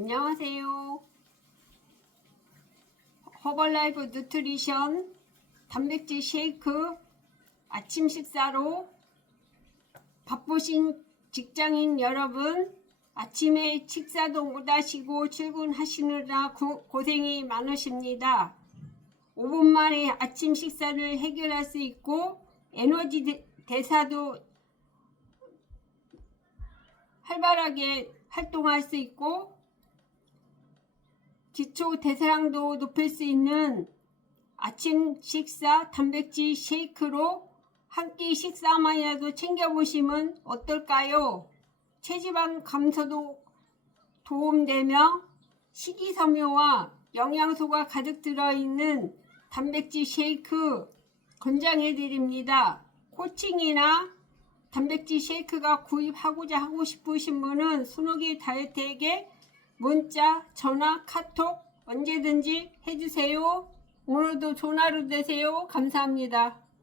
안녕하세요. 허벌라이프 누트리션 단백질 쉐이크 아침 식사로 바쁘신 직장인 여러분 아침에 식사도 못 하시고 출근하시느라 고, 고생이 많으십니다. 5분 만에 아침 식사를 해결할 수 있고 에너지 대- 대사도 활발하게 활동할 수 있고 기초 대사량도 높일 수 있는 아침 식사 단백질 쉐이크로 한 끼 식사만이라도 챙겨보시면 어떨까요? 체지방 감소도 도움되며 식이섬유와 영양소가 가득 들어있는 단백질 쉐이크 권장해드립니다. 코칭이나 단백질 쉐이크가 구입하고자 하고 싶으신 분은 순옥이 다이어트에게 문자, 전화, 카톡 언제든지 해주세요. 오늘도 좋은 하루 되세요. 감사합니다.